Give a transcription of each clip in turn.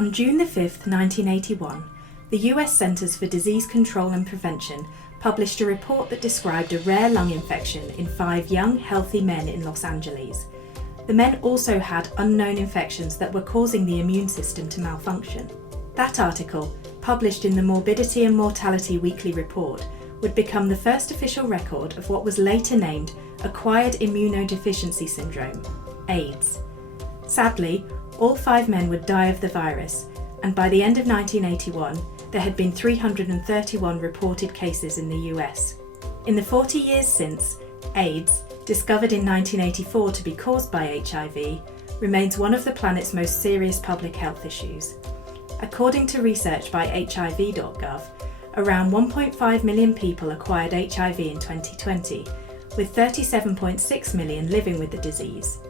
On June the 5th, 1981, the US Centers for Disease Control and Prevention published a report that described a rare lung infection in 5 young, healthy men in Los Angeles. The men also had unknown infections that were causing the immune system to malfunction. That article, published in the Morbidity and Mortality Weekly Report, would become the first official record of what was later named Acquired Immunodeficiency Syndrome, AIDS. Sadly, all 5 men would die of the virus, and by the end of 1981, there had been 331 reported cases in the US. In the 40 years since, AIDS, discovered in 1984 to be caused by HIV, remains one of the planet's most serious public health issues. According to research by HIV.gov, around 1.5 million people acquired HIV in 2020, with 37.6 million living with the disease.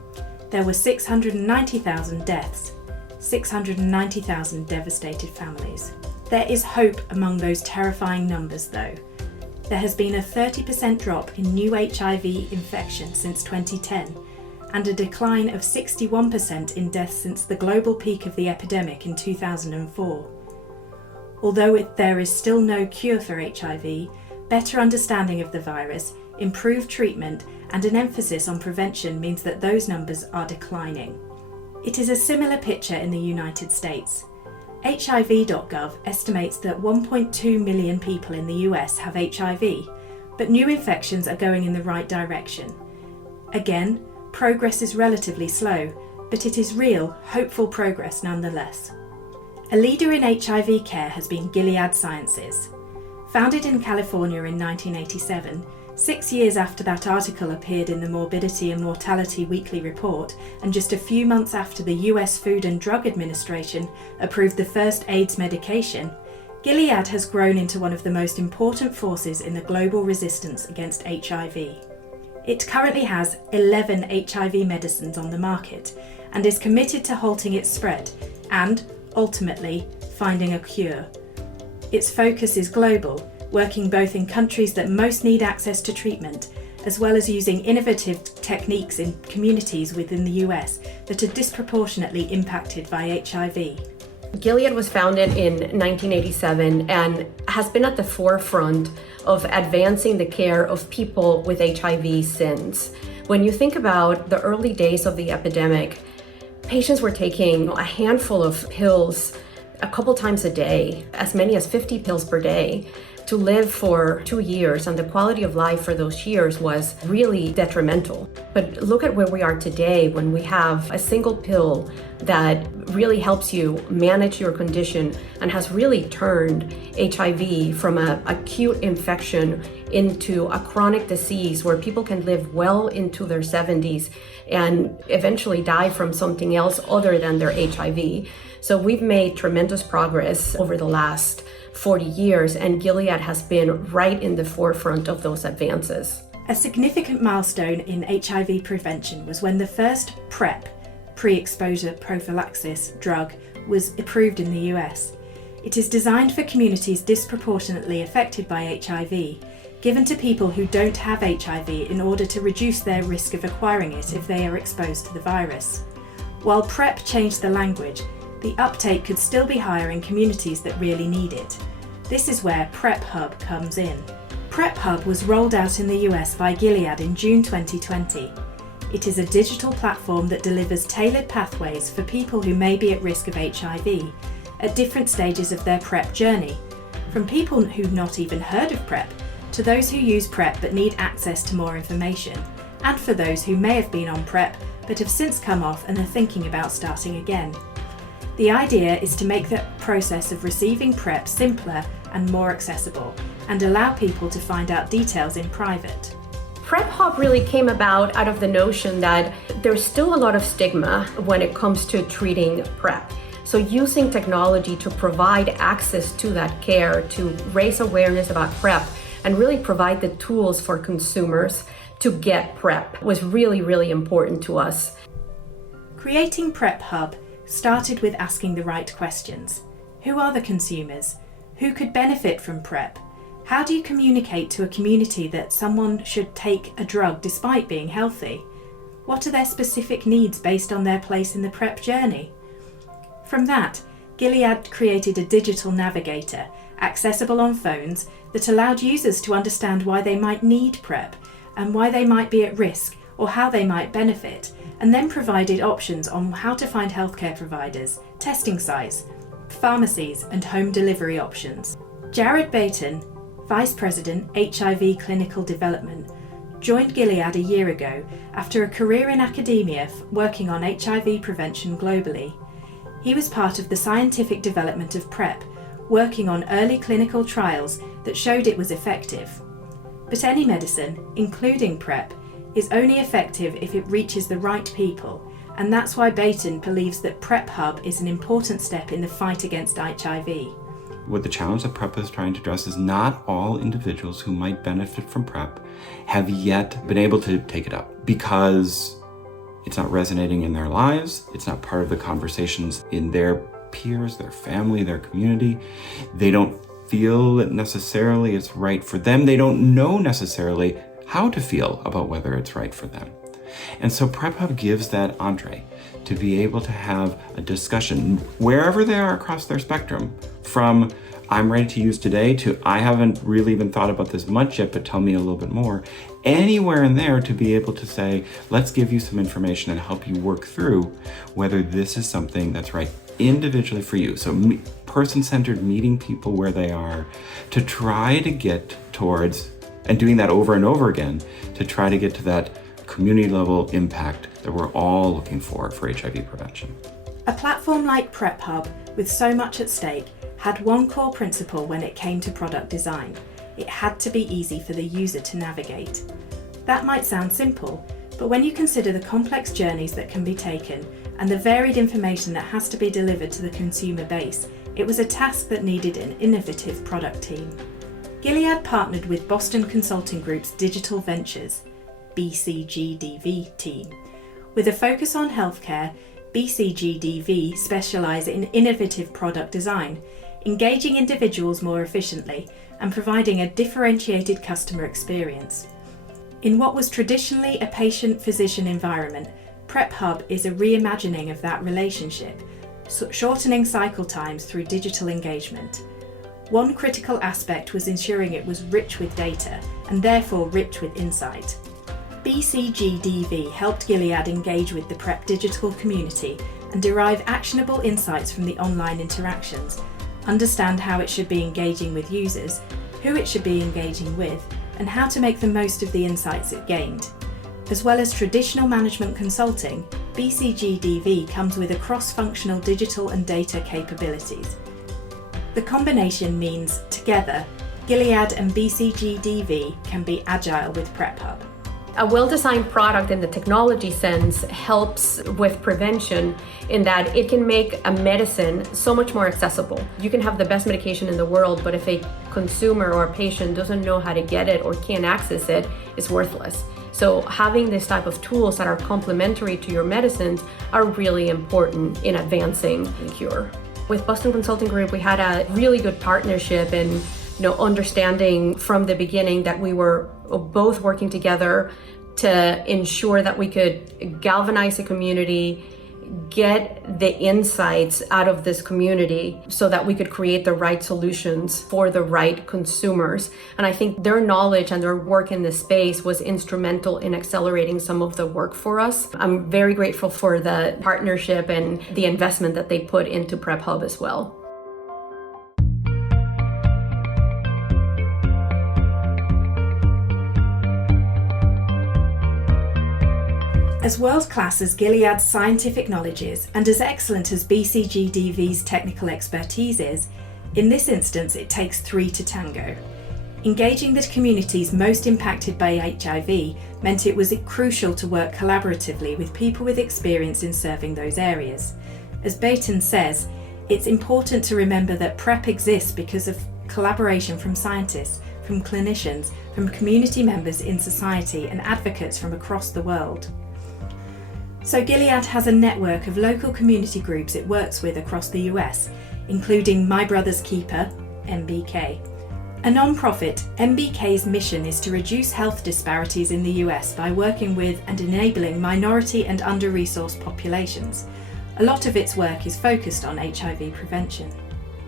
There were 690,000 deaths, 690,000 devastated families. There is hope among those terrifying numbers though. There has been a 30% drop in new HIV infections since 2010, and a decline of 61% in deaths since the global peak of the epidemic in 2004. Although there is still no cure for HIV, better understanding of the virus, improved treatment, and an emphasis on prevention means that those numbers are declining. It is a similar picture in the United States. HIV.gov estimates that 1.2 million people in the US have HIV, but new infections are going in the right direction. Again, progress is relatively slow, but it is real, hopeful progress nonetheless. A leader in HIV care has been Gilead Sciences. Founded in California in 1987, 6 years after that article appeared in the Morbidity and Mortality Weekly Report, and just a few months after the US Food and Drug Administration approved the first AIDS medication, Gilead has grown into one of the most important forces in the global resistance against HIV. It currently has 11 HIV medicines on the market and is committed to halting its spread and, ultimately, finding a cure. Its focus is global, working both in countries that most need access to treatment, as well as using innovative techniques in communities within the US that are disproportionately impacted by HIV. Gilead was founded in 1987 and has been at the forefront of advancing the care of people with HIV since. When you think about the early days of the epidemic, patients were taking a handful of pills a couple times a day, as many as 50 pills per day, to live for 2 years, and the quality of life for those years was really detrimental. But look at where we are today when we have a single pill that really helps you manage your condition and has really turned HIV from an acute infection into a chronic disease where people can live well into their 70s and eventually die from something else other than their HIV. So we've made tremendous progress over the last 40 years, and Gilead has been right in the forefront of those advances. A significant milestone in HIV prevention was when the first PrEP, pre-exposure prophylaxis, drug was approved in the US. It is designed for communities disproportionately affected by HIV, given to people who don't have HIV in order to reduce their risk of acquiring it if they are exposed to the virus. While PrEP changed the language, the uptake could still be higher in communities that really need it. This is where PrEP Hub comes in. PrEP Hub was rolled out in the US by Gilead in June 2020. It is a digital platform that delivers tailored pathways for people who may be at risk of HIV at different stages of their PrEP journey, from people who've not even heard of PrEP to those who use PrEP but need access to more information, and for those who may have been on PrEP but have since come off and are thinking about starting again. The idea is to make the process of receiving PrEP simpler and more accessible, and allow people to find out details in private. PrEP Hub really came about out of the notion that there's still a lot of stigma when it comes to treating PrEP. So using technology to provide access to that care, to raise awareness about PrEP, and really provide the tools for consumers to get PrEP was really, really important to us. Creating PrEP Hub started with asking the right questions. Who are the consumers? Who could benefit from PrEP? How do you communicate to a community that someone should take a drug despite being healthy? What are their specific needs based on their place in the PrEP journey? From that, Gilead created a digital navigator, accessible on phones, that allowed users to understand why they might need PrEP and why they might be at risk or how they might benefit, and then provided options on how to find healthcare providers, testing sites, pharmacies and home delivery options. Jared Baton, Vice President, HIV Clinical Development, joined Gilead a year ago after a career in academia working on HIV prevention globally. He was part of the scientific development of PrEP, working on early clinical trials that showed it was effective. But any medicine, including PrEP, is only effective if it reaches the right people, and that's why Baton believes that PrEP Hub is an important step in the fight against HIV. What the challenge that PrEP is trying to address is not all individuals who might benefit from PrEP have yet been able to take it up because it's not resonating in their lives, it's not part of the conversations in their peers, their family, their community. They don't feel that necessarily it's right for them. They don't know necessarily how to feel about whether it's right for them. And so PrEP Hub gives that entree to be able to have a discussion wherever they are across their spectrum, from I'm ready to use today to I haven't really even thought about this much yet, but tell me a little bit more. Anywhere in there to be able to say, let's give you some information and help you work through whether this is something that's right individually for you. So person-centered, meeting people where they are to try to get towards, and doing that over and over again, to try to get to that community level impact that we're all looking for HIV prevention. A platform like PrEP Hub, with so much at stake, had one core principle when it came to product design. It had to be easy for the user to navigate. That might sound simple, but when you consider the complex journeys that can be taken and the varied information that has to be delivered to the consumer base, it was a task that needed an innovative product team. Gilead partnered with Boston Consulting Group's Digital Ventures, BCGDV team. With a focus on healthcare, BCGDV specialise in innovative product design, engaging individuals more efficiently and providing a differentiated customer experience. In what was traditionally a patient-physician environment, PrEP Hub is a reimagining of that relationship, shortening cycle times through digital engagement. One critical aspect was ensuring it was rich with data and therefore rich with insight. BCGDV helped Gilead engage with the PrEP digital community and derive actionable insights from the online interactions, understand how it should be engaging with users, who it should be engaging with, and how to make the most of the insights it gained. As well as traditional management consulting, BCGDV comes with a cross-functional digital and data capabilities. The combination means, together, Gilead and BCGDV can be agile with PrEP Hub. A well-designed product in the technology sense helps with prevention in that it can make a medicine so much more accessible. You can have the best medication in the world, but if a consumer or a patient doesn't know how to get it or can't access it, it's worthless. So having this type of tools that are complementary to your medicines are really important in advancing the cure. With Boston Consulting Group, we had a really good partnership and understanding from the beginning that we were both working together to ensure that we could galvanize the community, get the insights out of this community so that we could create the right solutions for the right consumers. And I think their knowledge and their work in this space was instrumental in accelerating some of the work for us. I'm very grateful for the partnership and the investment that they put into PrEP Hub as well. As world-class as Gilead's scientific knowledge is, and as excellent as BCGDV's technical expertise is, in this instance it takes three to tango. Engaging the communities most impacted by HIV meant it was crucial to work collaboratively with people with experience in serving those areas. As Baton says, it's important to remember that PrEP exists because of collaboration from scientists, from clinicians, from community members in society and advocates from across the world. So Gilead has a network of local community groups it works with across the US, including My Brother's Keeper, MBK. A non-profit, MBK's mission is to reduce health disparities in the US by working with and enabling minority and under-resourced populations, A lot of its work is focused on HIV prevention.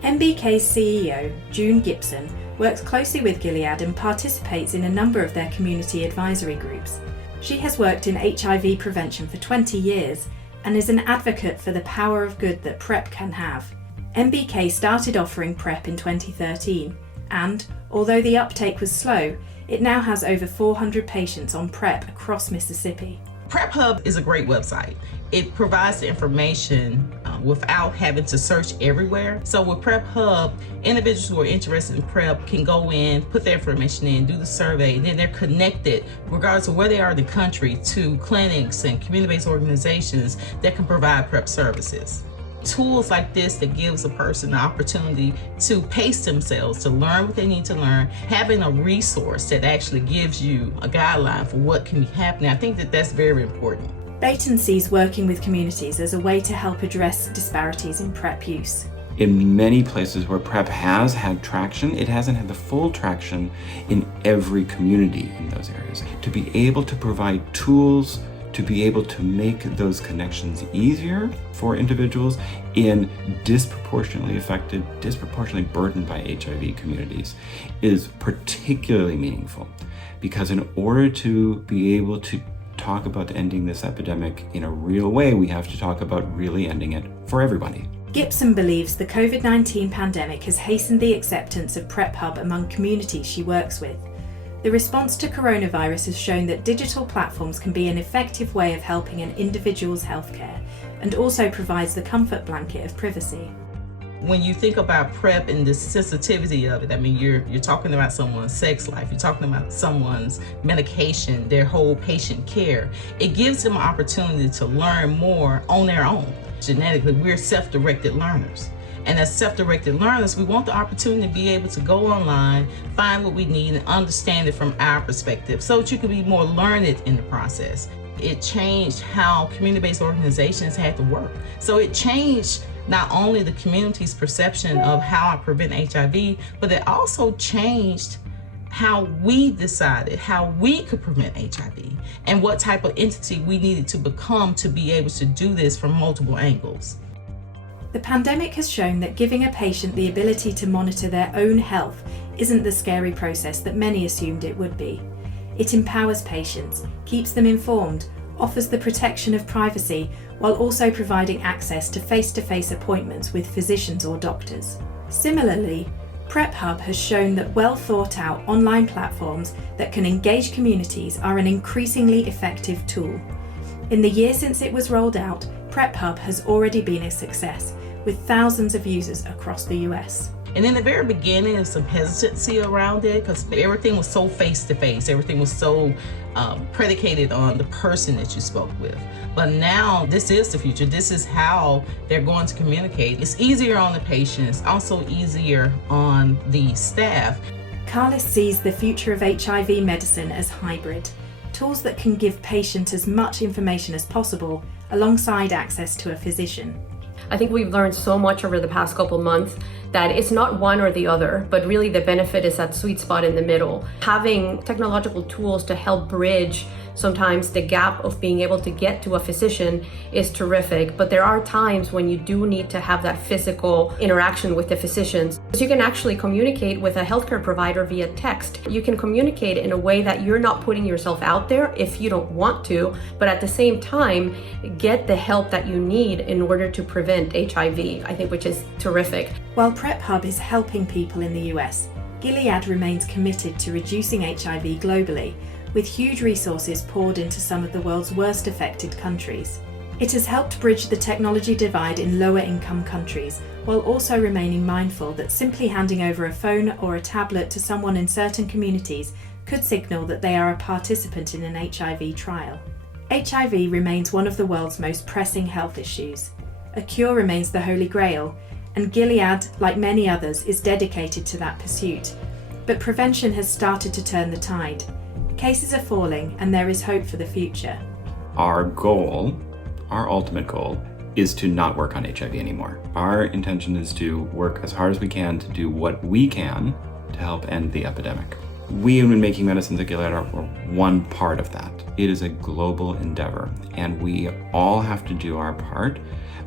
MBK's CEO, June Gibson, works closely with Gilead and participates in a number of their community advisory groups. She has worked in HIV prevention for 20 years and is an advocate for the power of good that PrEP can have. MBK started offering PrEP in 2013 and, although the uptake was slow, it now has over 400 patients on PrEP across Mississippi. PrEP Hub is a great website. It provides the information without having to search everywhere. So with PrEP Hub, individuals who are interested in PrEP can go in, put their information in, do the survey, and then they're connected, regardless of where they are in the country, to clinics and community-based organizations that can provide PrEP services. Tools like this that gives a person the opportunity to pace themselves, to learn what they need to learn, having a resource that actually gives you a guideline for what can be happening. I think that that's very important. Baton sees working with communities as a way to help address disparities in PrEP use. In many places where PrEP has had traction, it hasn't had the full traction in every community in those areas. To be able to provide tools to be able to make those connections easier for individuals in disproportionately affected, disproportionately burdened by HIV communities is particularly meaningful, because in order to be able to talk about ending this epidemic in a real way, we have to talk about really ending it for everybody. Gibson believes the COVID-19 pandemic has hastened the acceptance of PrEP Hub among communities she works with. The response to coronavirus has shown that digital platforms can be an effective way of helping an individual's healthcare and also provides the comfort blanket of privacy. When you think about PrEP and the sensitivity of it, I mean, you're talking about someone's sex life, you're talking about someone's medication, their whole patient care. It gives them an opportunity to learn more on their own. Genetically, we're self-directed learners. And as self-directed learners, we want the opportunity to be able to go online, find what we need, and understand it from our perspective so that you can be more learned in the process. It changed how community-based organizations had to work. So it changed not only the community's perception of how I prevent HIV, but it also changed how we decided how we could prevent HIV and what type of entity we needed to become to be able to do this from multiple angles. The pandemic has shown that giving a patient the ability to monitor their own health isn't the scary process that many assumed it would be. It empowers patients, keeps them informed, offers the protection of privacy, while also providing access to face-to-face appointments with physicians or doctors. Similarly, PrEP Hub has shown that well-thought-out online platforms that can engage communities are an increasingly effective tool. In the year since it was rolled out, PrEP Hub has already been a success, with thousands of users across the US. And in the very beginning, there's some hesitancy around it because everything was so face-to-face. Everything was so predicated on the person that you spoke with. But now, this is the future. This is how they're going to communicate. It's easier on the patients, also easier on the staff. Carlis sees the future of HIV medicine as hybrid, tools that can give patients as much information as possible alongside access to a physician. I think we've learned so much over the past couple months that it's not one or the other, but really the benefit is that sweet spot in the middle. Having technological tools to help bridge sometimes the gap of being able to get to a physician is terrific, but there are times when you do need to have that physical interaction with the physicians. So you can actually communicate with a healthcare provider via text. You can communicate in a way that you're not putting yourself out there if you don't want to, but at the same time, get the help that you need in order to prevent HIV, I think, which is terrific. While PrEP Hub is helping people in the US, Gilead remains committed to reducing HIV globally, with huge resources poured into some of the world's worst affected countries. It has helped bridge the technology divide in lower income countries, while also remaining mindful that simply handing over a phone or a tablet to someone in certain communities could signal that they are a participant in an HIV trial. HIV remains one of the world's most pressing health issues. A cure remains the Holy Grail, and Gilead, like many others, is dedicated to that pursuit. But prevention has started to turn the tide. Cases are falling, and there is hope for the future. Our goal, our ultimate goal, is to not work on HIV anymore. Our intention is to work as hard as we can to do what we can to help end the epidemic. We, in Making Medicines at Gilead, are one part of that. It is a global endeavor, and we all have to do our part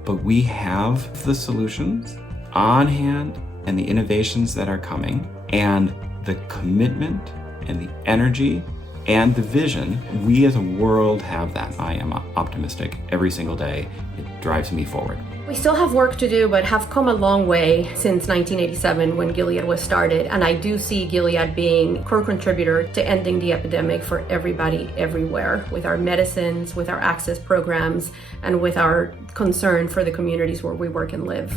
but we have the solutions on hand and the innovations that are coming, and the commitment and the energy and the vision. We as a world have that. I am optimistic every single day. It drives me forward. We still have work to do, but have come a long way since 1987 when Gilead was started. And I do see Gilead being a core contributor to ending the epidemic for everybody everywhere, with our medicines, with our access programs, and with our concern for the communities where we work and live.